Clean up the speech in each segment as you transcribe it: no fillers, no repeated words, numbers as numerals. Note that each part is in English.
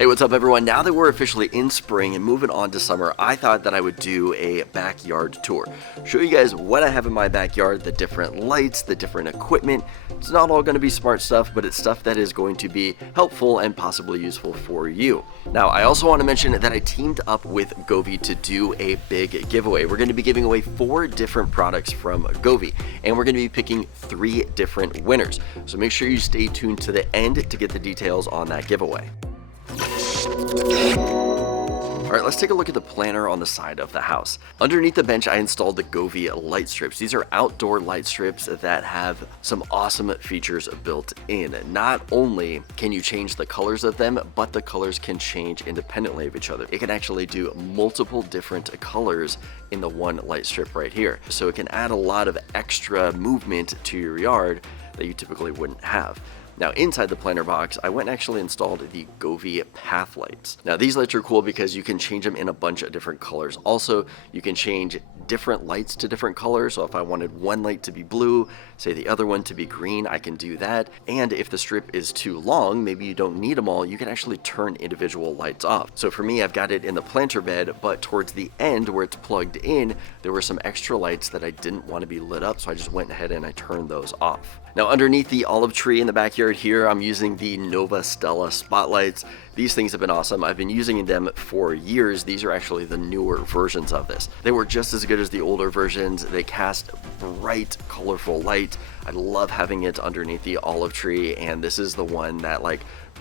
Hey, what's up everyone? Now that we're officially in spring and moving on to summer, I thought that I would do a backyard tour. Show you guys what I have in my backyard, the different lights, the different equipment. It's not all going to be smart stuff, but it's stuff that is going to be helpful and possibly useful for you. Now, I also want to mention that I teamed up with Govee to do a big giveaway. We're going to be giving away 4 different products from Govee, and we're going to be picking 3 different winners. So make sure you stay tuned to the end to get the details on that giveaway. Alright, let's take a look at the planter on the side of the house. Underneath the bench, I installed the Govee light strips. These are outdoor light strips that have some awesome features built in. Not only can you change the colors of them, but the colors can change independently of each other. It can actually do multiple different colors in the one light strip right here. So it can add a lot of extra movement to your yard that you typically wouldn't have. Now inside the planter box, I went and actually installed the Govee path lights. Now these lights are cool because you can change them in a bunch of different colors. Also, you can change different lights to different colors. So if I wanted one light to be blue, say the other one to be green, I can do that. And if the strip is too long, maybe you don't need them all, you can actually turn individual lights off. So for me, I've got it in the planter bed, but towards the end where it's plugged in, there were some extra lights that I didn't want to be lit up. So I just went ahead and I turned those off. Now underneath the olive tree in the backyard here, I'm using the Novastella spotlights. These things have been awesome. I've been using them for years. These are actually the newer versions of this. They were just as good as the older versions. They cast bright, colorful light. I love having it underneath the olive tree, and this is the one that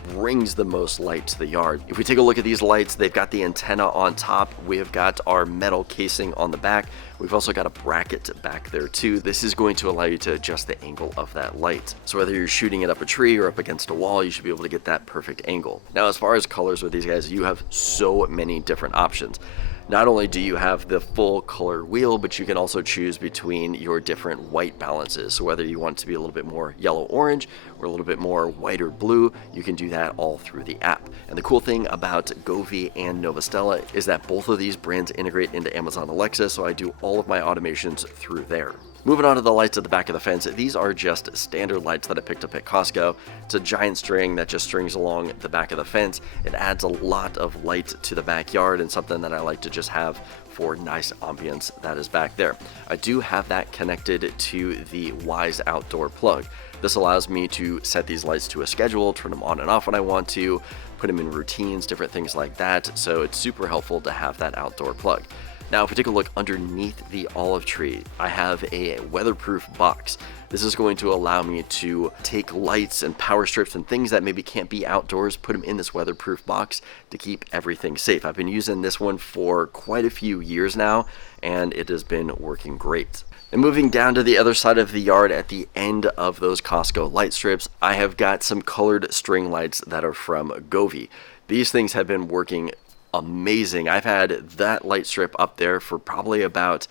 brings the most light to the yard. If we take a look at these lights, they've got the antenna on top. We've got our metal casing on the back. We've also got a bracket back there too. This is going to allow you to adjust the angle of that light. So whether you're shooting it up a tree or up against a wall, you should be able to get that perfect angle. Now, as far as colors with these guys, you have so many different options. Not only do you have the full color wheel, but you can also choose between your different white balances. So whether you want it to be a little bit more yellow-orange or a little bit more white or blue, you can do that all through the app. And the cool thing about Govee and Novastella is that both of these brands integrate into Amazon Alexa, so I do all of my automations through there. Moving on to the lights at the back of the fence, these are just standard lights that I picked up at Costco. It's a giant string that just strings along the back of the fence. It adds a lot of light to the backyard and something that I like to just have for nice ambience that is back there. I do have that connected to the Wyze outdoor plug. This allows me to set these lights to a schedule, turn them on and off when I want to, put them in routines, different things like that. So it's super helpful to have that outdoor plug. Now, if we take a look underneath the olive tree, I have a weatherproof box. This is going to allow me to take lights and power strips and things that maybe can't be outdoors, put them in this weatherproof box to keep everything safe. I've been using this one for quite a few years now, and it has been working great. And moving down to the other side of the yard at the end of those Costco light strips, I have got some colored string lights that are from Govee. These things have been working amazing. I've had that light strip up there for probably about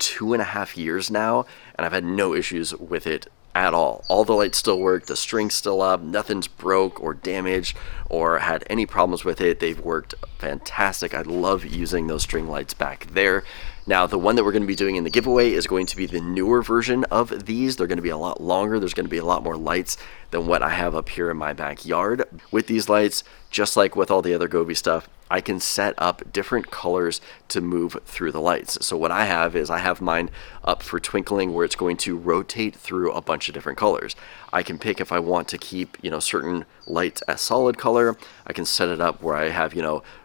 2.5 years now, and I've had no issues with it at all. All the lights still work, the string's still up, nothing's broke or damaged or had any problems with it. They've worked fantastic. I love using those string lights back there. Now, the one that we're going to be doing in the giveaway is going to be the newer version of these. They're going to be a lot longer. There's going to be a lot more lights than what I have up here in my backyard. With these lights, just like with all the other Govee stuff, I can set up different colors to move through the lights. So what I have is I have mine up for twinkling where it's going to rotate through a bunch of different colors. I can pick if I want to keep, certain lights a solid color. I can set it up where I have,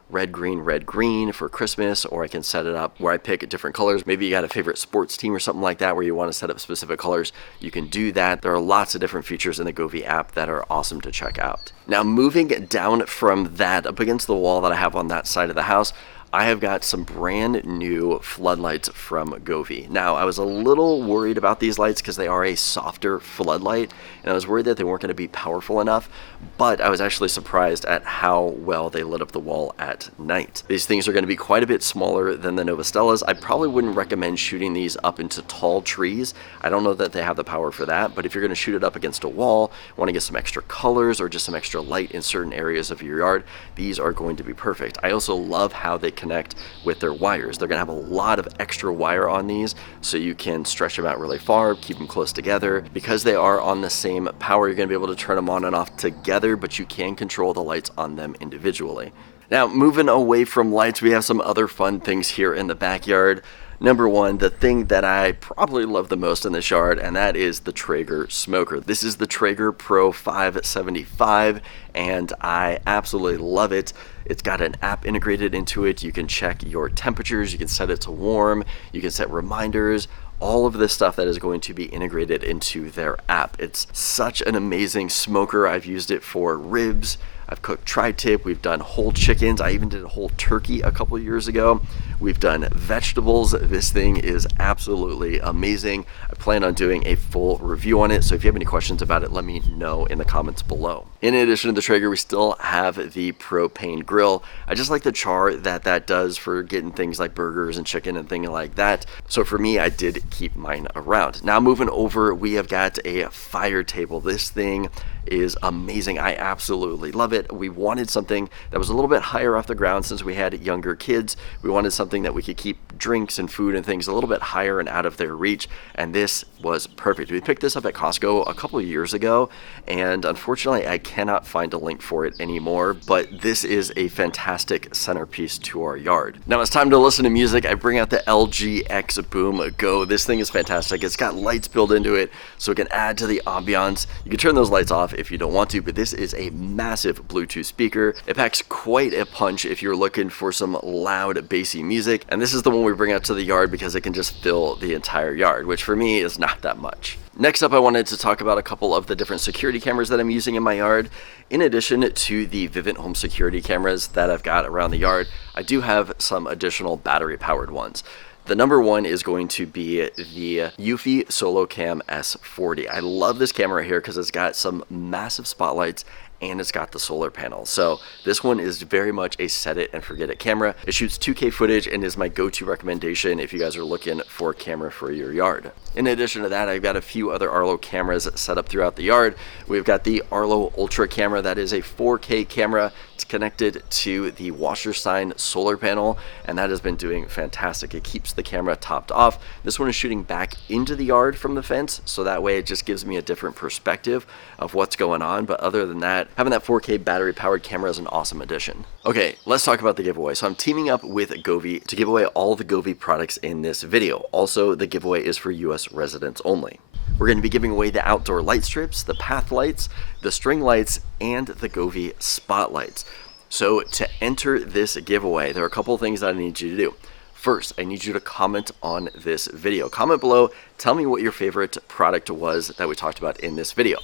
red, green for Christmas, or I can set it up where I pick different colors. Maybe you got a favorite sports team or something like that where you want to set up specific colors. You can do that. There are lots of different features in the Govee app that are awesome to check out. Now, moving down from that, up against the wall that I have on that side of the house, I have got some brand new floodlights from Govee. Now, I was a little worried about these lights because they are a softer floodlight, and I was worried that they weren't going to be powerful enough, but I was actually surprised at how well they lit up the wall at night. These things are going to be quite a bit smaller than the Novastellas. I probably wouldn't recommend shooting these up into tall trees. I don't know that they have the power for that, but if you're going to shoot it up against a wall, want to get some extra colors or just some extra light in certain areas of your yard, these are going to be perfect. I also love how they connect with their wires. They're gonna have a lot of extra wire on these, so you can stretch them out really far, keep them close together. Because they are on the same power, you're gonna be able to turn them on and off together, but you can control the lights on them individually. Now, moving away from lights, we have some other fun things here in the backyard. Number one, the thing that I probably love the most in this yard, and that is the Traeger smoker. This is the Traeger Pro 575, and I absolutely love it. It's got an app integrated into it. You can check your temperatures, you can set it to warm, you can set reminders, all of this stuff that is going to be integrated into their app. It's such an amazing smoker. I've used it for ribs, I've cooked tri-tip, we've done whole chickens, I even did a whole turkey a couple years ago. We've done vegetables. This thing is absolutely amazing. I plan on doing a full review on it, so if you have any questions about it, let me know in the comments below. In addition to the Traeger, we still have the propane grill. I just like the char that does for getting things like burgers and chicken and things like that. So for me, I did keep mine around. Now moving over, we have got a fire table. This thing is amazing. I absolutely love it. We wanted something that was a little bit higher off the ground since we had younger kids. We wanted something that we could keep drinks and food and things a little bit higher and out of their reach, and this was perfect. We picked this up at Costco a couple of years ago, and unfortunately I cannot find a link for it anymore, but this is a fantastic centerpiece to our yard. Now it's time to listen to music. I bring out the LG X Boom Go. This thing is fantastic. It's got lights built into it, so it can add to the ambiance. You can turn those lights off if you don't want to, but this is a massive Bluetooth speaker. It packs quite a punch if you're looking for some loud, bassy music, and this is the one we bring out to the yard because it can just fill the entire yard, which for me is not that much. Next up, I wanted to talk about a couple of the different security cameras that I'm using in my yard. In addition to the Vivint Home security cameras that I've got around the yard, I do have some additional battery-powered ones. The number one is going to be the Eufy SoloCam S40. I love this camera here because it's got some massive spotlights and it's got the solar panel. So this one is very much a set it and forget it camera. It shoots 2K footage and is my go-to recommendation if you guys are looking for a camera for your yard. In addition to that, I've got a few other Arlo cameras set up throughout the yard. We've got the Arlo Ultra camera. That is a 4K camera. It's connected to the Wasserstein solar panel, and that has been doing fantastic. It keeps the camera topped off. This one is shooting back into the yard from the fence, so that way it just gives me a different perspective of what's going on. But other than that, having that 4K battery powered camera is an awesome addition. Okay, let's talk about the giveaway. So I'm teaming up with Govee to give away all the Govee products in this video. Also, the giveaway is for US residents only. We're going to be giving away the outdoor light strips, the path lights, the string lights, and the Govee spotlights. So to enter this giveaway, there are a couple of things that I need you to do. First, I need you to comment on this video. Comment below, tell me what your favorite product was that we talked about in this video.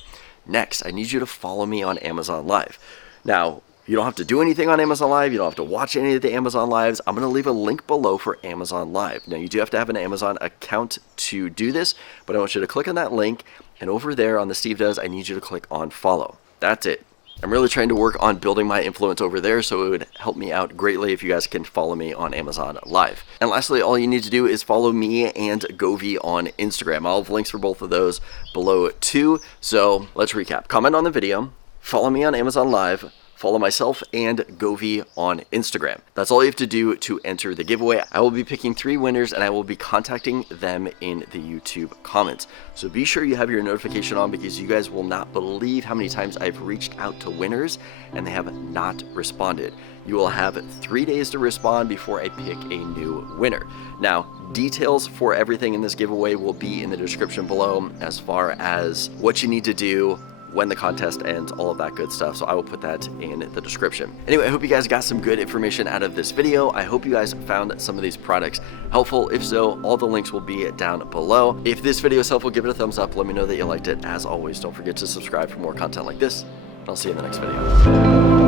Next, I need you to follow me on Amazon Live. Now, you don't have to do anything on Amazon Live. You don't have to watch any of the Amazon Lives. I'm going to leave a link below for Amazon Live. Now, you do have to have an Amazon account to do this, but I want you to click on that link, and over there on the Steve Does, I need you to click on follow. That's it. I'm really trying to work on building my influence over there, so it would help me out greatly if you guys can follow me on Amazon Live. And lastly, all you need to do is follow me and Govee on Instagram. I'll have links for both of those below too. So let's recap. Comment on the video, follow me on Amazon Live, follow myself and Govee on Instagram. That's all you have to do to enter the giveaway. I will be picking 3 winners and I will be contacting them in the YouTube comments. So be sure you have your notification on because you guys will not believe how many times I've reached out to winners and they have not responded. You will have 3 days to respond before I pick a new winner. Now, details for everything in this giveaway will be in the description below as far as what you need to do, when the contest ends, all of that good stuff. So I will put that in the description. Anyway, I hope you guys got some good information out of this video. I hope you guys found some of these products helpful. If so, all the links will be down below. If this video is helpful, give it a thumbs up. Let me know that you liked it. As always, don't forget to subscribe for more content like this. I'll see you in the next video.